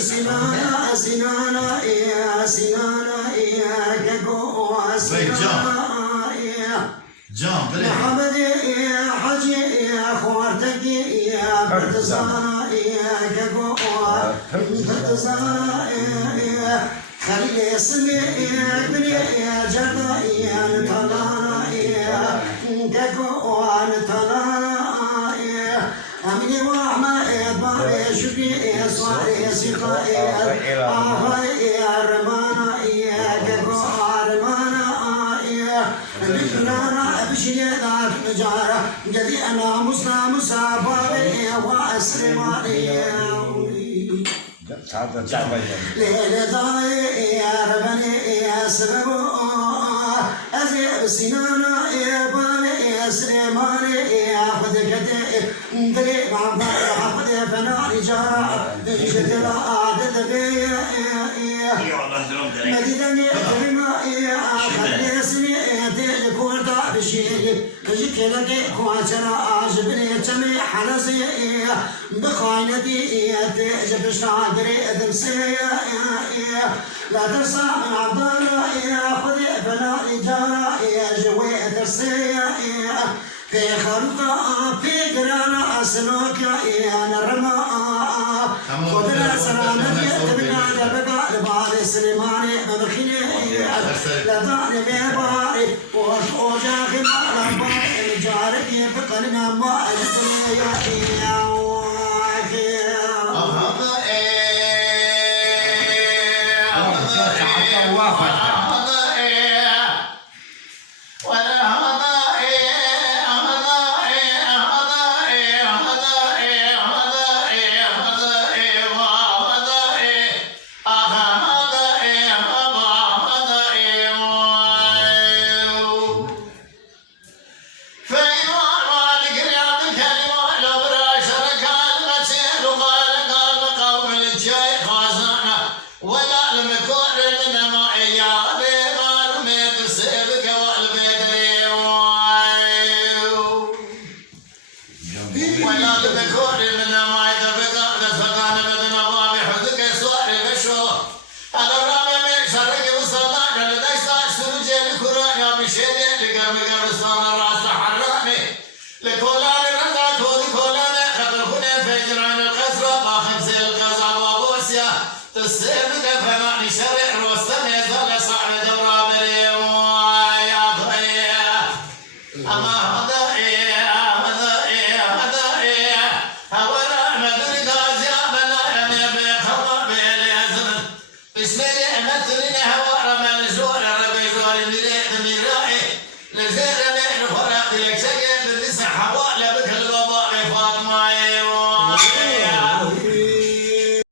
سنانا سنانا يا سنانا يا كاكو سنانا جام محمد يا حجي يا خوارتك يا بردزانا يا كاكو بردزانا يا خلي اسمي يا بني يا جردا يا نتلانا يا كاكو نتلانا يا أمني وأحمد باري شكري صاري سيقا يا رمانا يا كاكو رمانا يا بشرانا بشري ذاك نجارة جدي أنا مسافر وأسلم ليلة ضاي يا ربني يا سبب أزيب سنانا يا باني يا سليماني يا خدك دلي بعض خد فناني جارة جد لا عادت بي مدينة درما يا خلي سني تقول دار شيء كجيك لك كواشرا عجبني تمي حلزي بخاينتي تجب شاقري ادمسي لا ترسى من عبدالله يا خذي فلا إجارة يا جوي ترسي في خلقة في قرانا أسلوك يا نرمى خذ الأسرانة يتبنى دبقى لبعض سليماني بمخيني لا دعني بيباري وجا خمار ربا الجارك بقلنا ما أجدني يا لزير من الفرق لك سجل بالنساء حوالي بك